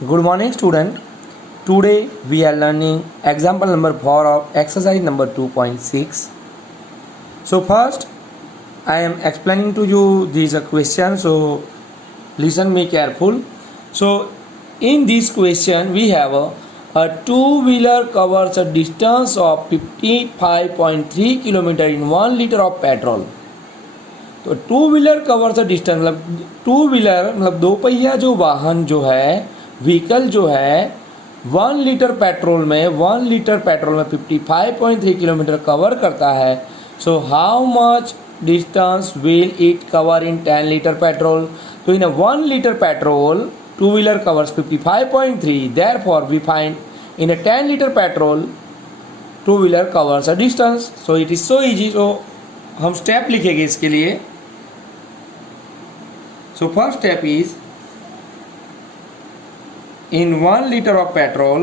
Good morning, student. Today we are learning example number 4 of exercise number 2.6. So first I am explaining to you these question. So listen me careful. So in this question we have a two-wheeler covers a distance of 55.3 kilometer in 1 liter of petrol. तो to wheeler covers a distance मतलब two wheeler मतलब दो पहिया जो वाहन जो है vehicle जो है 1 लीटर पेट्रोल में 55.3 किलोमीटर कवर करता है. So how much distance will it cover in 10 litre petrol. तो in 1 litre petrol two wheeler covers 55.3. Therefore we find in 10 litre petrol two wheeler covers a distance. So it is so easy. So हम step लिखेंगे इसके लिए. So first step is in 1 liter of petrol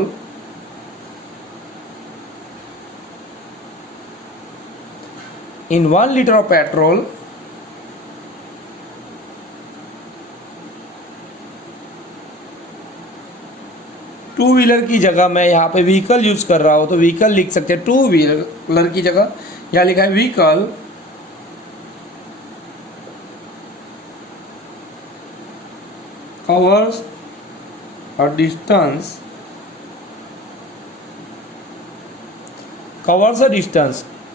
two wheeler की जगह मैं यहाँ पे vehicle use कर रहा हूँ तो व्हीकल लिख सकते हैं. टू व्हीलर की जगह यहाँ लिखा है vehicle covers a distance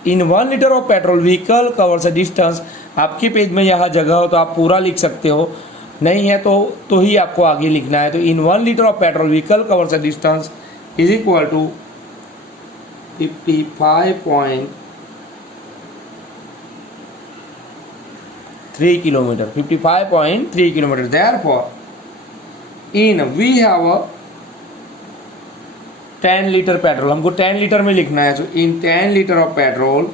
in 1 liter of petrol vehicle covers a distance. आपके पेज में यहाँ जगह हो तो आप पूरा लिख सकते हो, नहीं है तो ही आपको आगे लिखना है. तो in 1 liter of petrol vehicle covers a distance is equal to 55.3 kilometer. 55.3 kilometer. Therefore in we have 10 litre petrol. हमको 10 लीटर में लिखना है. So in 10 litre of petrol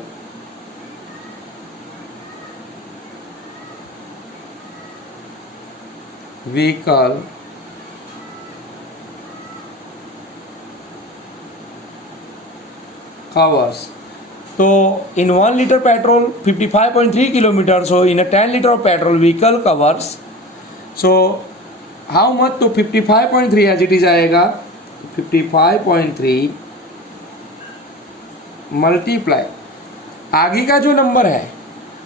vehicle covers. तो in 1 litre petrol 55.3 kilometre. So in 10 litre of petrol vehicle covers. So how much. तो 55.3 as it is आएगा. 55.3 multiply आगे का जो नंबर है.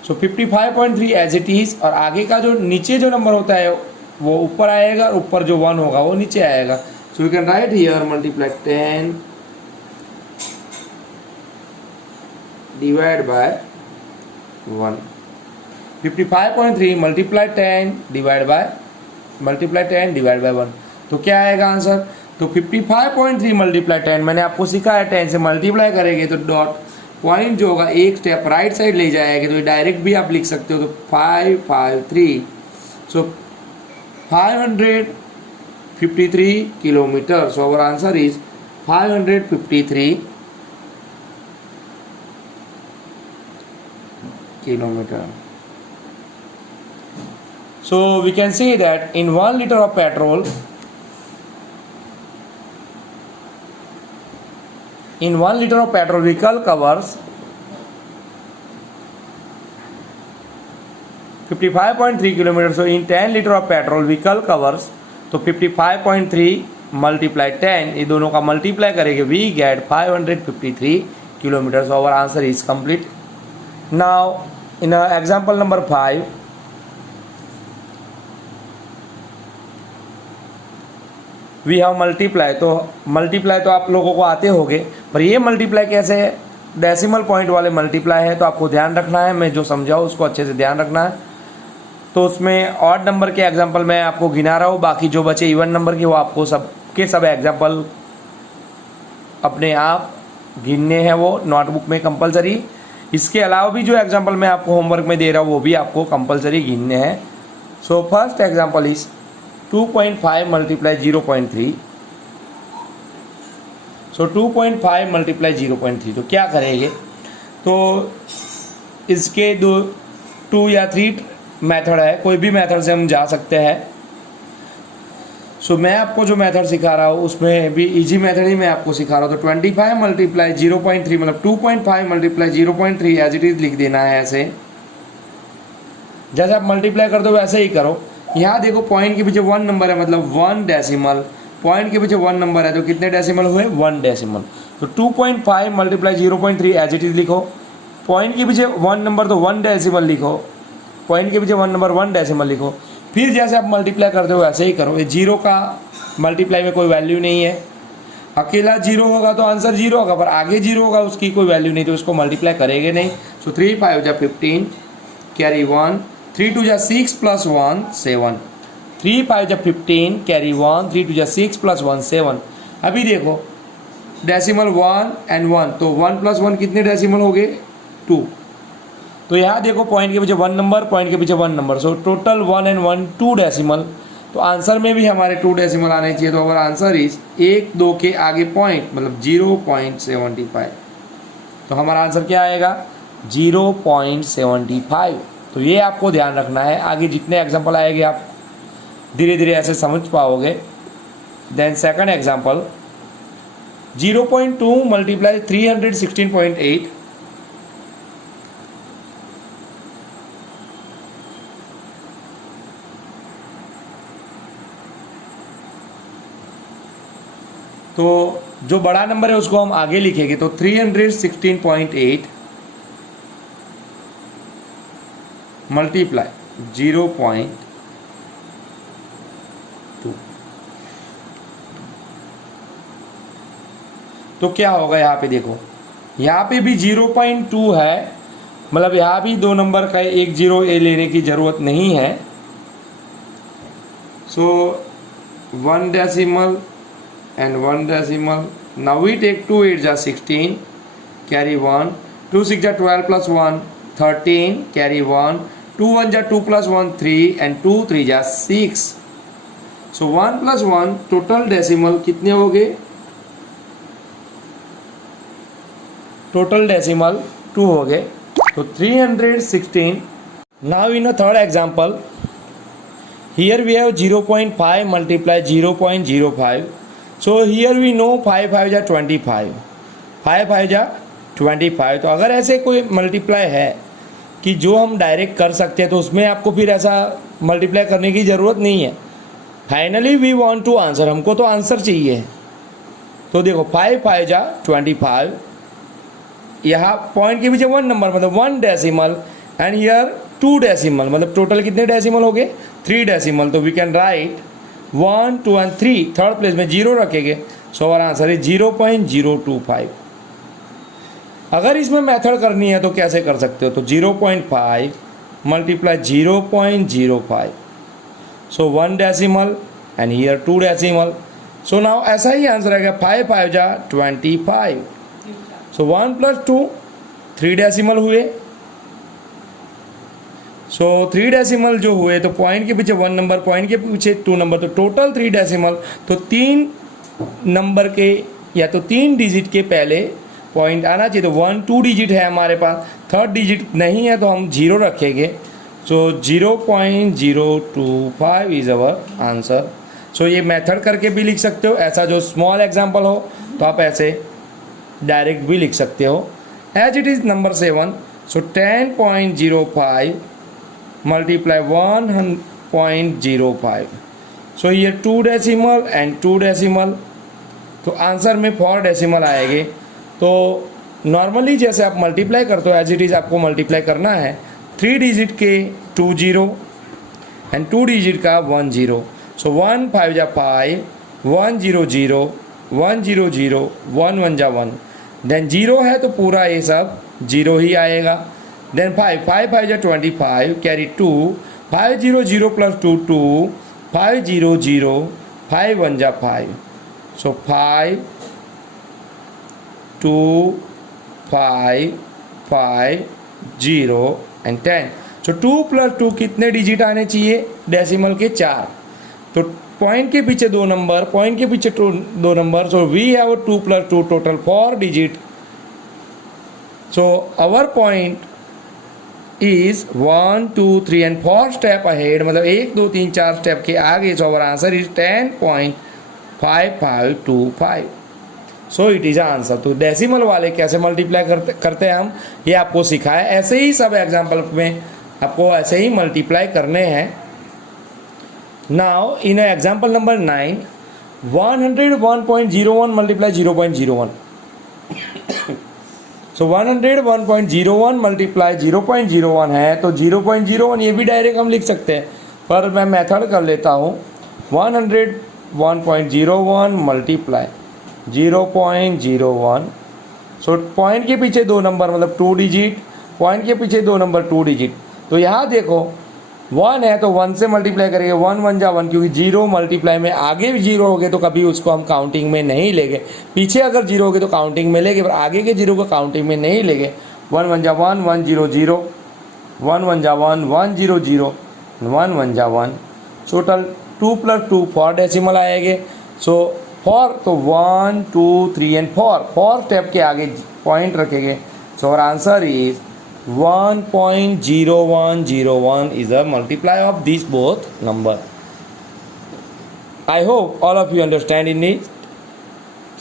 सो 55.3 एज इट इज और आगे का जो नीचे जो नंबर होता है वो ऊपर आएगा और ऊपर जो 1 होगा वो नीचे आएगा. So you can write here multiply 10 divide by 1. 55.3 multiply 10 divide by 1. तो क्या आएगा आंसर. तो 55.3 मल्टीप्लाई 10 मैंने आपको सिखाया है 10 से मल्टीप्लाई करेंगे तो डॉट पॉइंट जो होगा एक स्टेप राइट साइड ले जाएगा. तो डायरेक्ट भी आप लिख सकते हो. तो 553. So 553 kilometre. So our answer is 553 kilometre. So we can say that in 1 liter of petrol, vehicle covers 55.3 kilometers. So in 10 liter of petrol vehicle covers, तो 55.3 मल्टीप्लाई 10 ये दोनों का मल्टीप्लाई करेंगे we get 553 kilometers. So our answer is complete. Now in example number 5 we have multiply. तो multiply तो आप लोगों को आते होंगे पर ये मल्टीप्लाई कैसे है. डेसिमल पॉइंट वाले मल्टीप्लाई है तो आपको ध्यान रखना है. मैं जो समझाऊँ उसको अच्छे से ध्यान रखना है. तो उसमें ऑड नंबर के एग्जांपल मैं आपको गिना रहा हूँ, बाकी जो बचे इवन नंबर के वो आपको सब के सब एग्जांपल अपने आप गिनने हैं वो नोटबुक में कंपलसरी. इसके अलावा भी जो एग्जाम्पल मैं आपको होमवर्क में दे रहा हूँ वो भी आपको कंपलसरी गिनने हैं. So first example is 2.5 multiply 0.3. So 2.5 multiply 0.3. तो क्या करेंगे. तो इसके 2 या 3 मेथड है, कोई भी मेथड से हम जा सकते हैं. सो मैं आपको जो मेथड सिखा रहा हूँ उसमें भी इजी मेथड ही मैं आपको सिखा रहा हूँ. तो 25 मल्टीप्लाई 0.3 मतलब 2.5 मल्टीप्लाई 0.3 एज इट इज लिख देना है. ऐसे जैसे आप मल्टीप्लाई कर दो वैसे ही करो. यहाँ देखो पॉइंट के पीछे 1 नंबर है मतलब 1 डेसिमल पॉइंट के पीछे 1 नंबर है तो कितने डेसिमल हुए, 1 डेसिमल। तो 2.5 मल्टीप्लाई 0.3 एज इट इज लिखो। पॉइंट के पीछे 1 नंबर तो 1 डेसिमल लिखो, पॉइंट के पीछे 1 नंबर 1 डेसिमल लिखो। फिर जैसे आप मल्टीप्लाई करते हो वैसे ही करो। ये जीरो का मल्टीप्लाई में कोई वैल्यू नहीं है, अकेला जीरो होगा तो आंसर जीरो होगा, पर आगे जीरो होगा उसकी कोई वैल्यू नहीं तो उसको मल्टीप्लाई करेंगे नहीं। सो 3 5 जा 15 कैरी 1, 3 2 जा 6 प्लस 1 7, 3 5 जा 15 कैरी 1, 3 2 जा 6 प्लस 1 7। अभी देखो डेसिमल 1 एंड 1 तो 1 प्लस 1 कितने डेसिमल हो गए, 2। तो यहाँ देखो पॉइंट के पीछे 1 नंबर, पॉइंट के पीछे 1 number, so total 1 and 1 2 decimal. तो आंसर में भी हमारे 2 डेसिमल आने चाहिए। तो अगर आंसर इज 1 2 के आगे पॉइंट मतलब 0.75, तो हमारा आंसर क्या आएगा, 0.75। तो ये आपको ध्यान रखना है, आगे जितने एग्जाम्पल आएंगे आप धीरे धीरे ऐसे समझ पाओगे। Then second example 0.2 multiply 316.8। तो जो बड़ा नंबर है उसको हम आगे लिखेंगे, तो 316.8 मल्टीप्लाई 0.2, तो क्या होगा, यहाँ पे देखो यहाँ पे भी 0.2 है, मतलब यहाँ भी 2 नंबर का एक जीरो ए लेने की ज़रूरत नहीं है। सो 1 decimal and 1 decimal. Now we take 2 8 जा 16 carry 1, 2 6 जा 12 plus 1 13 carry 1, 2 1 जा 2 plus 1 3 and 2 3 जा 6। So 1 plus 1 total decimal कितने हो गए, total decimal 2 हो गए, तो 316। Now in a third example here we have 0.5 multiply 0.05। So here we know 5 5 जा 25, 5 5 जा 25। तो अगर ऐसे कोई मल्टीप्लाई है कि जो हम डायरेक्ट कर सकते हैं तो उसमें आपको फिर ऐसा मल्टीप्लाई करने की ज़रूरत नहीं है। Finally we want to answer, हमको तो आंसर चाहिए। तो देखो 5 5 जा 25, यहाँ पॉइंट के पीछे 1 नंबर मतलब 1 डेसिमल एंड हियर 2 डेसिमल, मतलब टोटल कितने डेसिमल हो गए, 3 डेसिमल। तो we can write 1 2 and 3, third place में जीरो रखेंगे। So our answer is 0.025। अगर इसमें मेथड करनी है तो कैसे कर सकते हो, तो 0.5 multiply 0.05, so 1 decimal and here 2 decimal. So now ऐसा ही आंसर आएगा 5 5 जा 25, सो 1 प्लस 2 3 डेसिमल हुए। सो 3 डेसिमल जो हुए तो पॉइंट के पीछे 1 नंबर, पॉइंट के पीछे 2 नंबर, तो टोटल 3 डेसिमल। तो 3 नंबर के या तो 3 डिजिट के पहले पॉइंट आना चाहिए। तो 1 2 डिजिट है हमारे पास, थर्ड डिजिट नहीं है तो हम जीरो रखेंगे। सो 0.025 इज अवर आंसर। सो ये मेथड करके भी लिख सकते हो, ऐसा जो स्मॉल एग्जाम्पल हो तो आप ऐसे डायरेक्ट भी लिख सकते हो। As it is number 7, so 10.05 multiply 1.05, so here 2 decimal and 2 decimal, तो आंसर में 4 डेसिमल आएंगे। तो नॉर्मली जैसे आप मल्टीप्लाई करते हो एज इट इज़ आपको मल्टीप्लाई करना है 3 डिजिट के 2 0 एंड 2 डिजिट का 1 0। सो 1 5 जा 5, 1 0 0, 1 0 0, 1 1 जा 1, देन 0 है तो पूरा ये सब 0 ही आएगा। देन 5 5 5 जा 25 कैरी 2, 5 0 0 प्लस 2 2, 5 0 0, 5 1 जा 5, सो 5 2 5 5 0 एंड 10। सो 2 प्लस 2 कितने डिजिट आने चाहिए, डेसिमल के 4। तो पॉइंट के पीछे 2 नंबर, पॉइंट के पीछे 2 number, so we have 2 plus 2 total 4 digit. So our point is 1 2 3 and 4 step ahead, मतलब 1 2 3 4 स्टेप के आगे। So our answer is 10.5525। So it is answer. तो डेसिमल वाले कैसे मल्टीप्लाई करते हैं हम, ये आपको सिखाया। ऐसे ही सब एग्जाम्पल में आपको ऐसे ही मल्टीप्लाई करने हैं। Now in example number 9 101.01 multiply 0.01. So 101.01 multiply 0.01 है, तो 0.01 ये भी डायरेक्ट हम लिख सकते हैं, पर मैं मेथड कर लेता हूँ. 101.01 मल्टीप्लाई 0.01. सो पॉइंट के पीछे दो नंबर मतलब 2 डिजिट, पॉइंट के पीछे दो नंबर 2 डिजिट. तो यहाँ देखो 1 है तो 1 से मल्टीप्लाई करेंगे, 1 1 जा 1, क्योंकि 0 मल्टीप्लाई में आगे भी 0 हो गए तो कभी उसको हम काउंटिंग में नहीं लेंगे. पीछे अगर 0 हो गए तो काउंटिंग में लेंगे, पर आगे के 0 को काउंटिंग में नहीं लेंगे. 1 1 जा 1, 1 0 0, 1 1 जा 1, 1 0 0, 1 1 जा 1. टोटल 2 + 2 4 डेसिमल आएंगे. सो 4 तो 1 2 3 एंड 4 स्टेप के आगे पॉइंट रखेंगे. So our answer is 1.0101 is a multiply of these both number. I hope all of you understand in it.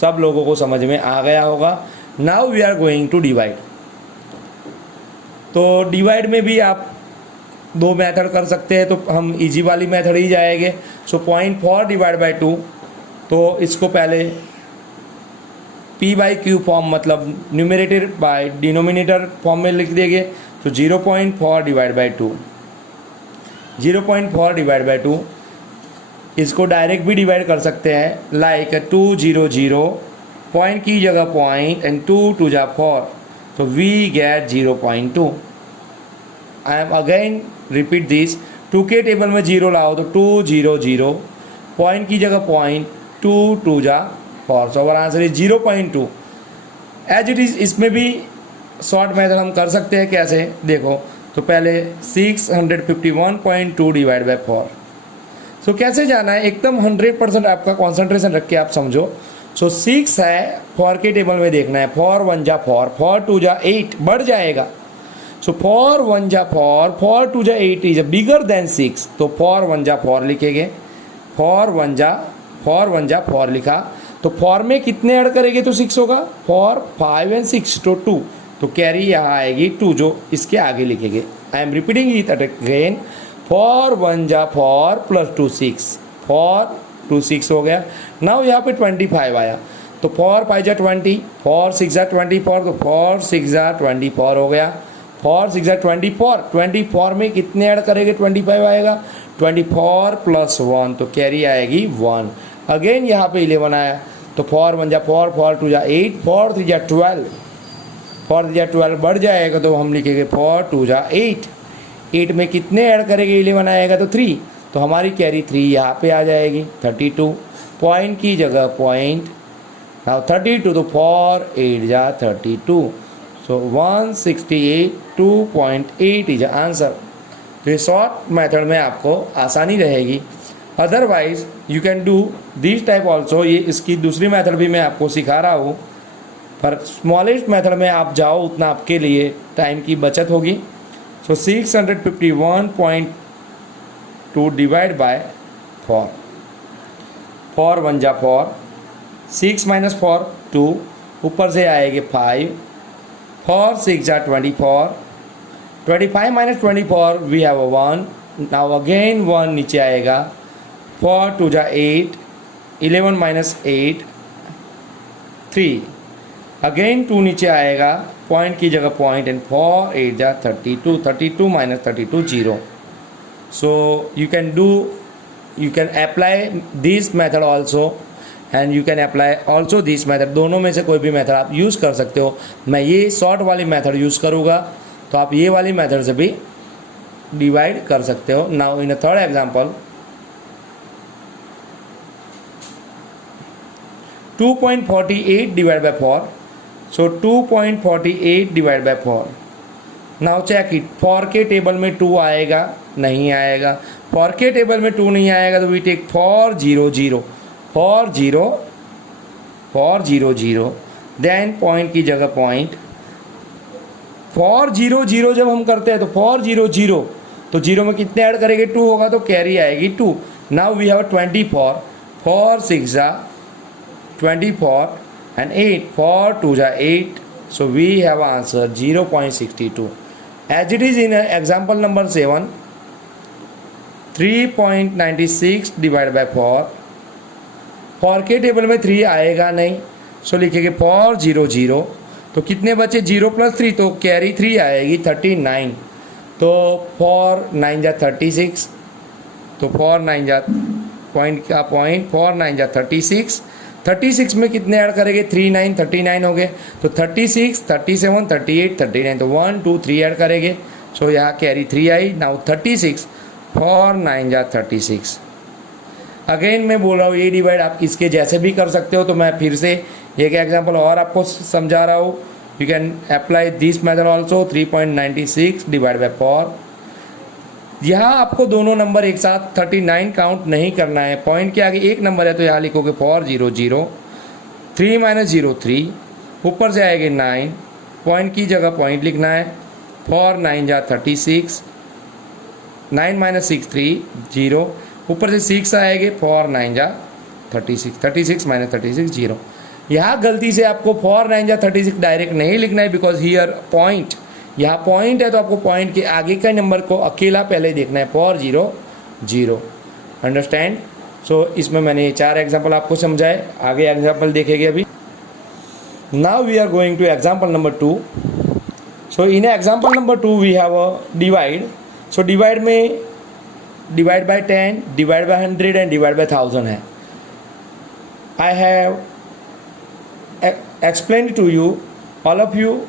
सब लोगों को समझ में आ गया होगा. Now we are going to divide. तो डिवाइड में भी आप दो मेथड कर सकते हैं, तो हम इजी वाली मेथड ही जाएंगे. सो 0.4 डिवाइड बाई 2, तो इसको पहले p/q फॉर्म मतलब न्यूमरेटर बाय डिनोमिनेटर फॉर्म में लिख देंगे. तो 0.4 डिवाइड बाई 2, 0.4 डिवाइड बाई 2. इसको डायरेक्ट भी डिवाइड कर सकते हैं, लाइक 2 0 0, पॉइंट की जगह पॉइंट एंड 2 2 जा 4, तो we get 0.2. I am again repeat this. 2 के टेबल में 0 लाओ तो 2 0 0, पॉइंट की जगह पॉइंट, 2 2 जा 4. So our answer is 0.2. As it is इसमें भी शॉर्ट मेथड हम कर सकते हैं. कैसे देखो, तो पहले 651.2 डिवाइड बाई 4. सो कैसे जाना है, एकदम 100% आपका कॉन्सेंट्रेशन रख के आप समझो. सो 6 है, 4 के टेबल में देखना है. 4 1 जा 4, 4 2 जा 8, बढ़ जाएगा. सो 4 1 जा 4, 4 2 जा 8 इज बिगर देन 6, तो 4 1 जा 4 लिखेंगे. 4 1 जा 4 लिखा, तो 4 में कितने ऐड करेंगे तो 6 होगा. 4 5 एंड 6 तो 2, तो कैरी यहाँ आएगी 2, जो इसके आगे लिखेंगे. आई एम रिपीटिंग इट अगेन. 4 1 जा 4 + 2 6, 4 2 6 हो गया. नाउ यहाँ पे 25 आया, तो 4 5 जा 20, 4 6 जा 24, तो 4 6 जा 24 हो गया. 4 6 जा 24, 24 में कितने ऐड करेंगे 25 आएगा. 24 + 1, तो कैरी आएगी 1. अगेन यहाँ पे 11 आया, तो 4 1 जा 4, 4 2 जा 8, 4 3 जा 12, 4 3 जा 12 बढ़ जाएगा, तो हम लिखेंगे 4 2 जा 8. 8 में कितने ऐड करेंगे 11 आएगा तो 3, तो हमारी कैरी 3 यहाँ पे आ जाएगी. 32, पॉइंट की जगह पॉइंट. नाउ 32, तो 4 8 जा 32, सो 168.2.8 इज आंसर. तो ये शॉर्ट मेथड में आपको आसानी रहेगी. Otherwise you can do this type also. ये इसकी दूसरी मेथड भी मैं आपको सिखा रहा हूँ, पर स्मॉलेस्ट मेथड में आप जाओ उतना आपके लिए टाइम की बचत होगी. सो 651.2 डिवाइड बाय 4, 4 1 जा 4, 6 - 4 2, ऊपर से आएंगे 5, 4 6 जा 24, 25 - 24 वी हैव 1. नाउ अगेन 1 नीचे आएगा. 4 2 जा 8, 11 - 8 3, अगेन 2 नीचे आएगा, पॉइंट की जगह पॉइंट एंड 4 8 जा 32, 32 - 32 0. So you can apply this method also and you can apply also this method. दोनों में से कोई भी मेथड आप यूज़ कर सकते हो. मैं ये शॉर्ट वाली मेथड यूज़ करूँगा, तो आप ये वाली मेथड से भी डिवाइड कर सकते हो. Now in a third example, 2.48 divide by 4. सो 2.48 divide by 4. Now check it. 4 के टेबल में 2 आएगा, नहीं आएगा. 4 के टेबल में 2 नहीं आएगा, तो वी टेक 4 0 0, 4 0 4 0 0, देन पॉइंट की जगह पॉइंट. 4 0 0 जब हम करते हैं तो 4 0 0, तो 0 में कितने ऐड करेंगे 2 होगा, तो कैरी आएगी 2. नाउ वी हैव 24, 4 6 जा 24 and 8, 4 2 जा 8, so we have answer 0.62. As it is in example number 7, 3.96 divided by 4. For के टेबल में 3 आएगा नहीं, सो लिखेंगे फॉर 0 0। तो कितने बचे 0 + 3, तो कैरी 3 आएगी 39। तो फॉर 9 जा 36, तो फॉर 9 जा पॉइंट का पॉइंट, फॉर 9 जा 36। 36 में कितने ऐड करेंगे 3 9 39 हो गए, तो 36 37 38 39, तो 1 2 3 ऐड करेंगे, सो यहाँ कैरी 3 आई। नाउ 36 फॉर 9 जा 36। अगेन मैं बोल रहा हूँ ये डिवाइड आप इसके जैसे भी कर सकते हो, तो मैं फिर से एक एग्जांपल और आपको समझा रहा हूँ। You can apply this method also. 3.96 divide by 4। यहाँ आपको दोनों नंबर एक साथ 39 काउंट नहीं करना है, पॉइंट के आगे एक नंबर है तो यहाँ लिखोगे फॉर 0 0। 3 - 0 3, ऊपर से आएगी 9, पॉइंट की जगह पॉइंट लिखना है। फॉर 9 जा 36, 9 - 6 3 0, ऊपर से 6 आएंगे। फॉर 9 जा 36, 36 - 36 0। यहाँ गलती से आपको फॉर 9 जा 36 डायरेक्ट नहीं लिखना है, बिकॉज हियर पॉइंट, यहाँ पॉइंट है तो आपको पॉइंट के आगे का नंबर को अकेला पहले देखना है, फॉर 0 0। अंडरस्टैंड? सो इसमें मैंने 4 एग्जाम्पल आपको समझाए, आगे एग्जाम्पल देखेंगे अभी। Now we are going to example number 2। So in example number 2 we have a divide. So divide में divide by 10, divide by 100 and divide by 1000 है। I have explain to you all of you.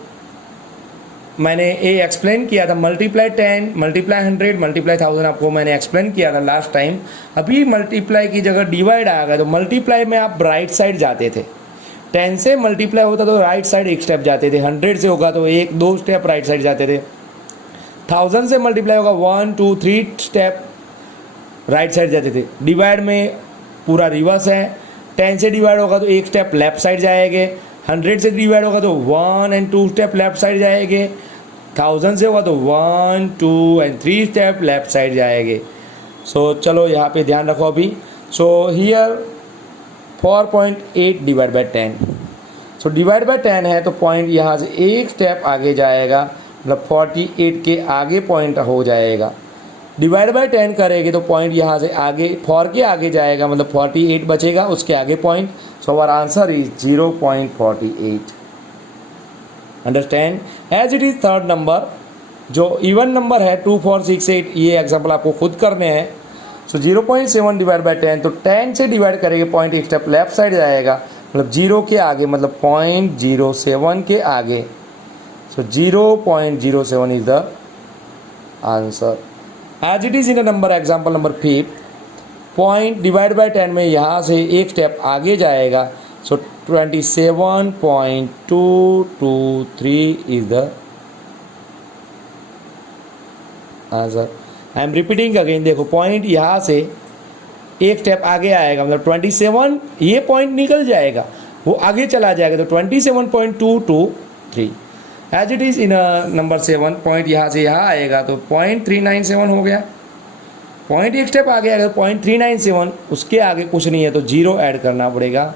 मैंने ये explain किया था, multiply 10, multiply 100, multiply 1000 आपको मैंने explain किया था लास्ट टाइम। अभी मल्टीप्लाई की जगह डिवाइड आ गया, तो मल्टीप्लाई में आप राइट साइड जाते थे। 10 से मल्टीप्लाई होता तो राइट साइड एक स्टेप जाते थे, 100 से होगा तो 1 2 स्टेप राइट साइड जाते थे, 1000 से मल्टीप्लाई होगा 1 2 3 स्टेप राइट साइड जाते थे। डिवाइड में पूरा रिवर्स है, 10 से डिवाइड होगा तो एक स्टेप लेफ्ट साइड जाएंगे, 100 से डिवाइड होगा तो 1 और 2 स्टेप लेफ्ट साइड जाएंगे, 1000 से होगा तो 1 2 और 3 स्टेप लेफ्ट साइड जाएंगे। सो चलो यहाँ पे ध्यान रखो अभी। So here 4.8 divide by 10। So divide by 10 है तो पॉइंट यहाँ से एक स्टेप आगे जाएगा, मतलब 48 के आगे पॉइंट हो जाएगा। डिवाइड बाय 10 करेंगे तो पॉइंट यहाँ से आगे 4 के आगे जाएगा, मतलब 48 बचेगा, उसके आगे point. So our answer is 0.48। Understand? As it is third number जो इवन नंबर है 2 4 6 8, ये एग्जाम्पल आपको खुद करने हैं। सो 0.7 डिवाइड बाय 10, तो 10 से डिवाइड करेंगे पॉइंट एक स्टेप लेफ्ट साइड जाएगा, मतलब 0 के आगे, मतलब 0.07 के आगे। So 0.07 is the answer. As it is in a number example number 5, point divide by 10 में यहाँ से एक स्टेप आगे जाएगा। So 27.223 is the answer. I am repeating again, देखो पॉइंट यहाँ से एक स्टेप आगे आएगा, मतलब 27, ये पॉइंट निकल जाएगा, वो आगे चला जाएगा, तो 27.223। As it is in number 7, point यहाँ से यहाँ आएगा तो 0.397 हो गया, पॉइंट एक स्टेप आगे आएगा तो 0.397, उसके आगे कुछ नहीं है तो 0 ऐड करना पड़ेगा।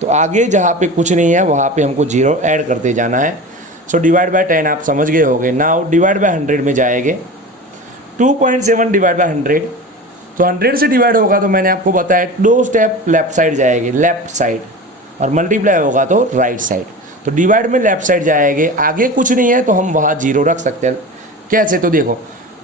तो आगे जहाँ पे कुछ नहीं है वहाँ पे हमको 0 ऐड करते जाना है। सो डिवाइड बाय 10 आप समझ गए होंगे। नाउ डिवाइड बाय 100 में जाएंगे। 2.7 डिवाइड बाय 100, तो 100 से डिवाइड होगा तो मैंने आपको बताया 2 स्टेप लेफ्ट साइड जाएंगे, लेफ्ट साइड, और मल्टीप्लाई होगा तो राइट साइड। तो डिवाइड में लेफ्ट साइड जाएंगे, आगे कुछ नहीं है तो हम वहाँ 0 रख सकते हैं। कैसे? तो देखो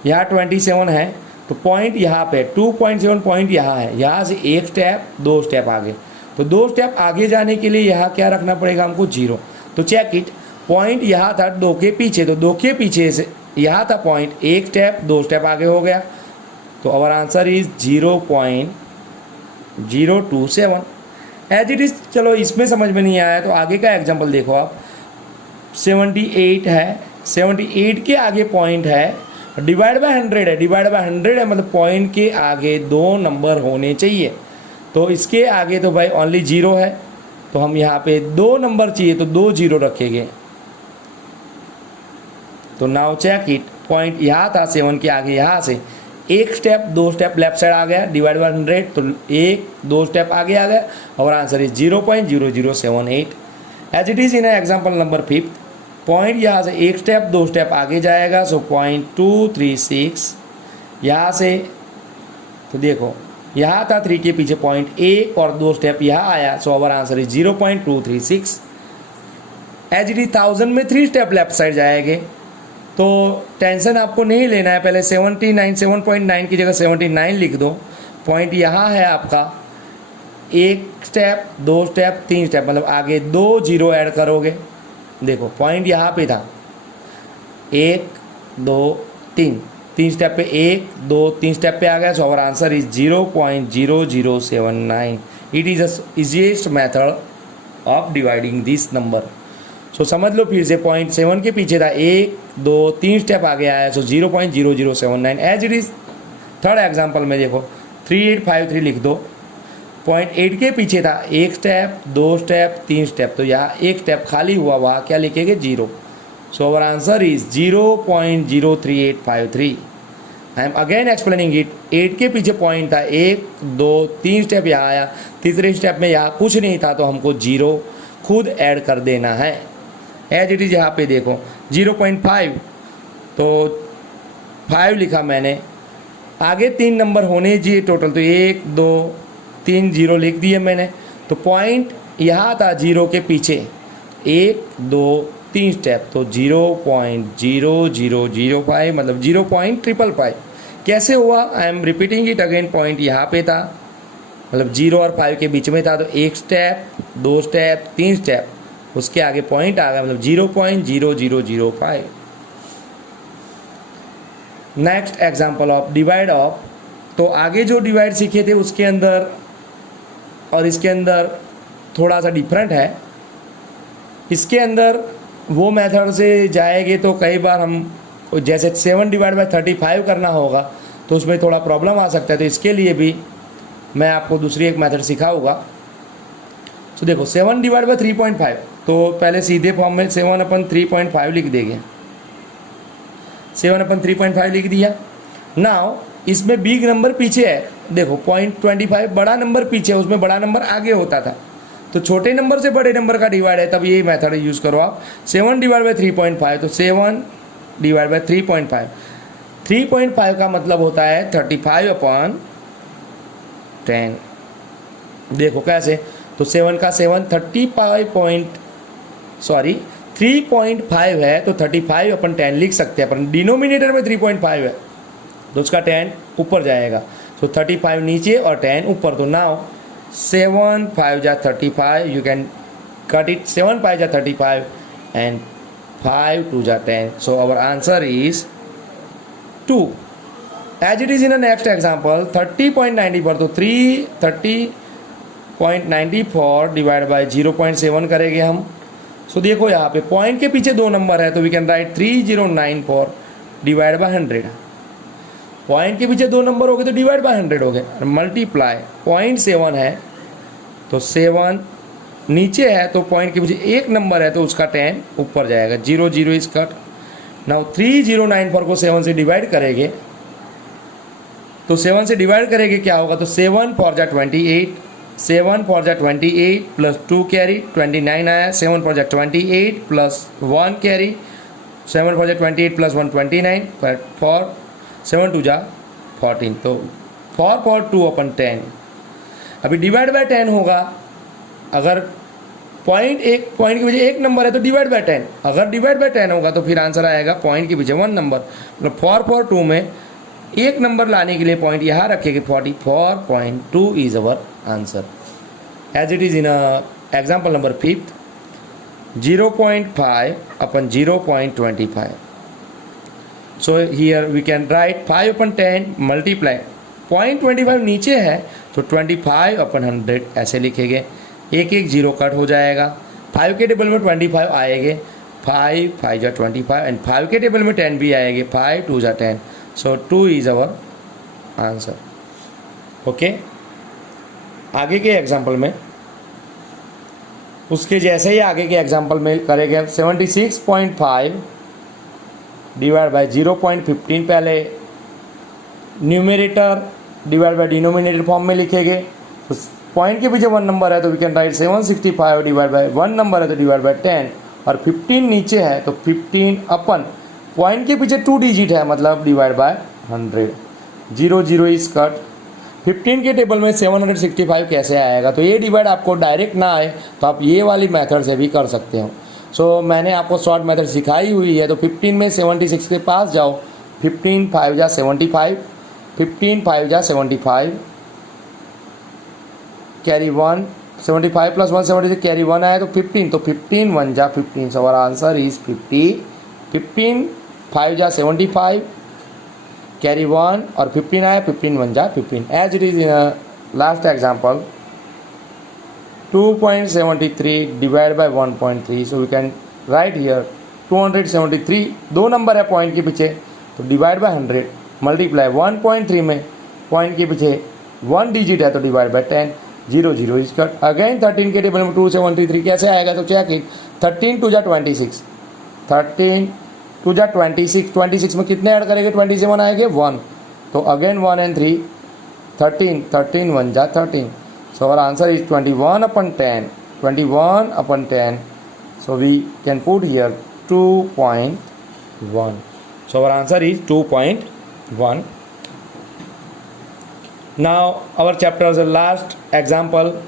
यहाँ 27 है तो पॉइंट यहाँ पे 2.7 पॉइंट यहाँ है, यहाँ से एक स्टेप 2 स्टेप आगे, तो 2 स्टेप आगे जाने के लिए यहाँ क्या रखना पड़ेगा हमको 0। तो चेक इट, पॉइंट यहाँ था 2 के पीछे, तो 2 के पीछे से यहाँ था पॉइंट, एक स्टेप 2 स्टेप आगे हो गया, तो our answer is 0.027। As it is. चलो इसमें समझ में नहीं आया तो आगे का एग्जाम्पल देखो आप। 78 है, 78 के आगे पॉइंट है, डिवाइड बाय 100 है, डिवाइड बाय 100 है, मतलब पॉइंट के आगे 2 नंबर होने चाहिए। तो इसके आगे तो भाई ओनली 0 है, तो हम यहाँ पे 2 नंबर चाहिए तो 2 0 रखेंगे। तो नाउ चेक इट, पॉइंट यहाँ था 7 के आगे, यहाँ से एक स्टेप 2 स्टेप लेफ्ट साइड आ गया, डिवाइड बाय 100 तो 1 2 स्टेप आगे आ गया, और answer is 0.0078। As it is in example number 5, point यहाँ से एक स्टेप 2 स्टेप आगे जाएगा, सो 0.236 यहाँ से। तो देखो यहाँ था 3 के पीछे पॉइंट 1 और 2 स्टेप यहाँ आया, so our answer is 0.236। As it is 1000 में 3 स्टेप लेफ्ट साइड जाएंगे, तो टेंशन आपको नहीं लेना है। पहले 7.9 की जगह 79 लिख दो। पॉइंट यहाँ है आपका, 1 स्टेप 2 स्टेप 3 स्टेप, मतलब आगे 2 0 ऐड करोगे। देखो पॉइंट यहाँ पे था 1 2 3, 3 स्टेप पे 1 2 3 स्टेप पे आ गया, so our answer is 0.0079। It is the easiest method of dividing this number. So समझ लो फिर से, पॉइंट 7 के पीछे था 1 2 3 स्टेप आगे आया, so 0.0079। As it is third example में देखो 3853 लिख दो। पॉइंट 8 के पीछे था 1 स्टेप 2 स्टेप 3 स्टेप, तो यहाँ 1 स्टेप खाली हुआ, वहाँ क्या लिखेंगे 0। So our answer is 0.03853। I am again explaining it. 8 के पीछे पॉइंट था 1 2 3 स्टेप यहाँ आया, तीसरे स्टेप में यहाँ कुछ नहीं था, तो हमको 0 खुद ऐड कर देना है। एज इट इज यहाँ पे देखो 0.5, तो 5 लिखा मैंने, आगे 3 नंबर होने चाहिए टोटल, तो 1 2 3 0 लिख दिए मैंने। तो पॉइंट यहाँ था 0 के पीछे 1 2 3 स्टेप, तो 0.0005 मतलब 0.555। कैसे हुआ? आई am repeating it again. Point यहाँ पे था, मतलब 0 और 5 के बीच में था, तो 1 स्टेप 2 स्टेप 3 स्टेप, उसके आगे पॉइंट आ गया, मतलब 0.0005। Next example of divide of. तो आगे जो डिवाइड सीखे थे उसके अंदर और इसके अंदर थोड़ा सा डिफरेंट है। इसके अंदर वो मेथड से जाएंगे तो कई बार हम जैसे 7/35 करना होगा, तो उसमें थोड़ा प्रॉब्लम आ सकता है, तो इसके लिए भी मैं आपको दूसरी एक मेथड सिखाऊंगा। तो देखो 7/3.5, तो पहले सीधे फॉर्म में 7/3.5 लिख देंगे। 7/3.5 लिख दिया। नाउ इसमें बिग नंबर पीछे है, देखो 0.25 बड़ा नंबर पीछे है, उसमें बड़ा नंबर आगे होता था, तो छोटे नंबर से बड़े नंबर का डिवाइड है, तब ये मेथड यूज़ करो आप। 7/3.5, तो 7/3.5, 3.5 का मतलब होता है 35/10। देखो कैसे, तो 7 का 7 3.5 है, तो 35/10 लिख सकते हैं अपन। डिनोमिनेटर में 3.5 है, तो उसका 10 ऊपर जाएगा, तो 35 नीचे और 10 ऊपर। तो नाउ 7 5 जा 35, यू कैन कट इट, 7 5 जा 35 एंड 5 2 जा 10। So our answer is 2। As it is in next example 30.94, तो 30.94 डिवाइड बाई 0.7 करेंगे हम। सो देखो यहाँ पे पॉइंट के पीछे 2 नंबर है, तो we can write 3094 divide by 100। Point के पीछे 2 नंबर हो गए तो डिवाइड बाय 100 हो गए, मल्टीप्लाई 0.7 है, तो 7 नीचे है, तो पॉइंट के पीछे 1 नंबर है, तो उसका 10 ऊपर जाएगा। 0 0 इज कट। नाउ 3094 को 7 से डिवाइड करेंगे, तो 7 से डिवाइड करेंगे क्या होगा, तो 7 4 जा 28, 7 4 जा 28 प्लस 2 कैरी 29 आया, 7 4 जा 28 प्लस 1 कैरी, 7 4 जा 28 प्लस 1 29, 7 2 जा 14, तो 4 2/10। अभी डिवाइड बाय 10 होगा, अगर पॉइंट के पीछे 1 नंबर है तो डिवाइड बाय 10, अगर डिवाइड बाय 10 होगा तो फिर आंसर आएगा पॉइंट के पीछे 1 नंबर, मतलब 4 में 1 नंबर लाने के लिए पॉइंट यहाँ रखेंगे, 44.2 is our answer. As it is in example number 5, 0.5/0.25। So here we can write 5/10 multiply 0.25 नीचे है, तो 25/100 ऐसे लिखेंगे। 1 0 कट हो जाएगा, 5 के टेबल में 25 आएंगे, 5 5 जा 25 एंड 5 के टेबल में 10 भी आएंगे, 5 2 जा 10। सो 2 इज अवर आंसर। ओके, आगे के एग्जाम्पल में उसके जैसे ही आगे के एग्जाम्पल में करेंगे। 76.5 डिवाइड बाय 0.15, पहले numerator divide by denominator form में लिखेंगे। तो पॉइंट के पीछे 1 नंबर है, तो we can write 765 divide by 1 number है, तो डिवाइड बाय 10, और 15 नीचे है, तो 15 अपन पॉइंट के पीछे 2 डिजिट है, मतलब डिवाइड बाय 100। 0 0 is cut. 15 के टेबल में 765 कैसे आएगा, तो ये डिवाइड आपको डायरेक्ट ना आए तो आप ये वाली मेथड से भी कर सकते हो। सो मैंने आपको शॉर्ट मेथड सिखाई हुई है, तो 15 में 76 के पास जाओ, 15 5 जा 75, 15 5 जा 75, कैरी 1, 75 प्लस 1 76, कैरी 1 आया तो 15, तो 15 1 जा 15, सो आवर आंसर इज 50। 15 5 जा 75, कैरी 1 और 15 आया, 15 1 जा 15, as it is in last example 2.73 divide by 1.3, so we can write here 273, दो नंबर है पॉइंट के पीछे तो डिवाइड बाय 100, मल्टीप्लाई 1.3 में पॉइंट के पीछे 1 डिजिट है तो divide by 10, 0 0 is cut. Again 13 के टेबल में 273 कैसे आएगा, तो चेक इट, 13 2 जा 26, 13 2 जा 26, 26 में कितने ऐड करेंगे, 27 आएंगे 1, तो अगेन 1 and 3, 13, 13 1 जा 13, so our answer is 21 upon 10, 21 upon 10, so we can put here 2.1, so our answer is 2.1. Now our chapter's last example,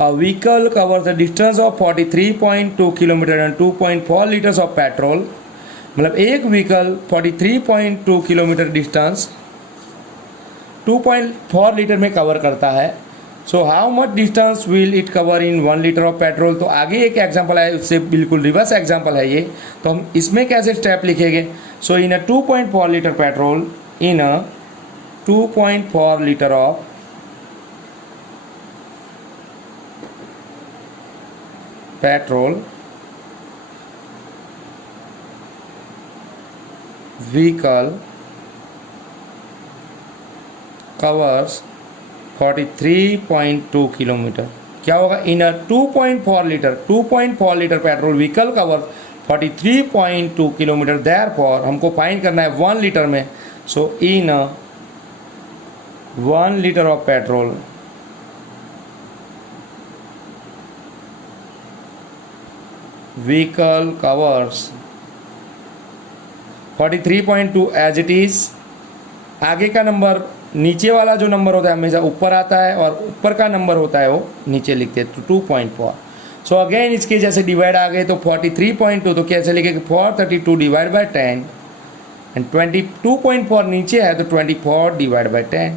a vehicle covers the distance of 43.2 km and 2.4 liters of petrol, मतलब एक vehicle 43.2 kilometre distance 2.4 litre में cover करता है। So how much distance will it cover in 1 litre of petrol. तो आगे एक example है, उससे बिल्कुल रिवर्स एग्जांपल है ये, तो हम इसमें कैसे स्टेप लिखेंगे। So in a 2.4 litre petrol, in a 2.4 litre of petrol vehicle covers 43.2 kilometre, क्या होगा, in a 2.4 litre petrol vehicle cover 43.2 kilometre, therefore हमको फाइंड करना है 1 लीटर में। So in a 1 litre of petrol vehicle covers 43.2 as it is. आगे का number, नीचे वाला जो नंबर होता है हमेशा ऊपर आता है और ऊपर का नंबर होता है वो नीचे लिखते हैं, तो 2.4। सो अगेन इसके जैसे डिवाइड आ गए तो 43.2, तो कैसे लिखेंगे, 432 डिवाइड बाय 10 एंड 22.4 नीचे है तो 24 डिवाइड बाय 10,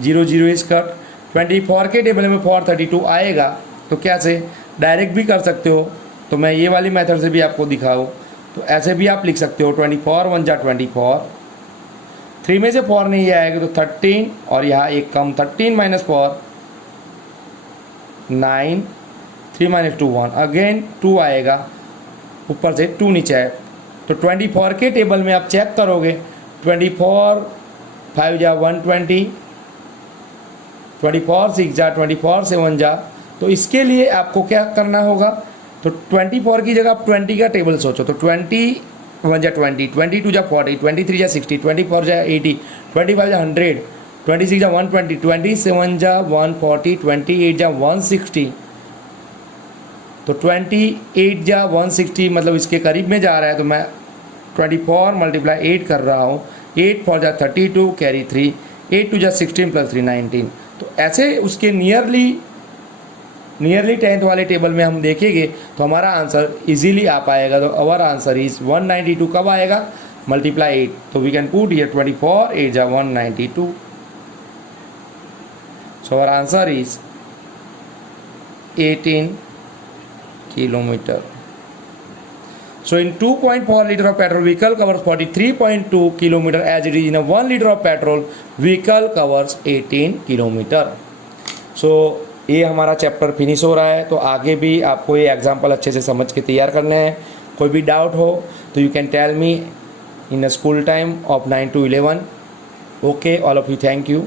0 0 इज कट। 24 के टेबल में 432 आएगा तो कैसे डायरेक्ट भी कर सकते हो, तो मैं ये वाली मेथड से भी आपको दिखाऊँ, तो ऐसे भी आप लिख सकते हो, 24 1 जा 24, 3 में से 4 नहीं आएगा तो 13 और यहाँ एक कम, 13 माइनस 4 9, 3 माइनस 2 1, अगेन 2 आएगा, ऊपर से 2 नीचे है, तो 24 के टेबल में आप चेक करोगे, 24 5 जा 120, 24 6 जा 24 7 जा, तो इसके लिए आपको क्या करना होगा, तो 24 की जगह आप 20 का टेबल सोचो, तो 21 जा 20, 22 जा 40, 23 जा 60, 24 जा 80, 25 जा 100, 26 जा 120, 27 जा 140, 28 जा 160, तो 28 जा 160 मतलब इसके करीब में जा रहा है, तो मैं 24 मल्टीप्लाई 8 कर रहा हूँ, 8 4 जा 32, कैरी 3, 8 2 जा 16 प्लस 3 19, तो ऐसे उसके नियरली 10th वाले टेबल में हम देखेंगे तो हमारा आंसर इजीली आ पाएगा। तो अवर आंसर इज 192, कब आएगा, मल्टीप्लाई 8, तो वी कैन पुट हियर 24 8 जा 192, so our answer is 18 kilometre. So in 2.4 liter of petrol vehicle covers 43.2 kilometer as it is in a 1 liter of petrol vehicle covers 18 kilometer. So ये हमारा chapter finish हो रहा है, तो आगे भी आपको ये एग्जाम्पल अच्छे से समझ के तैयार करने हैं। कोई भी डाउट हो तो you can tell me in a school time of 9 to 11. Okay, all of you, thank you.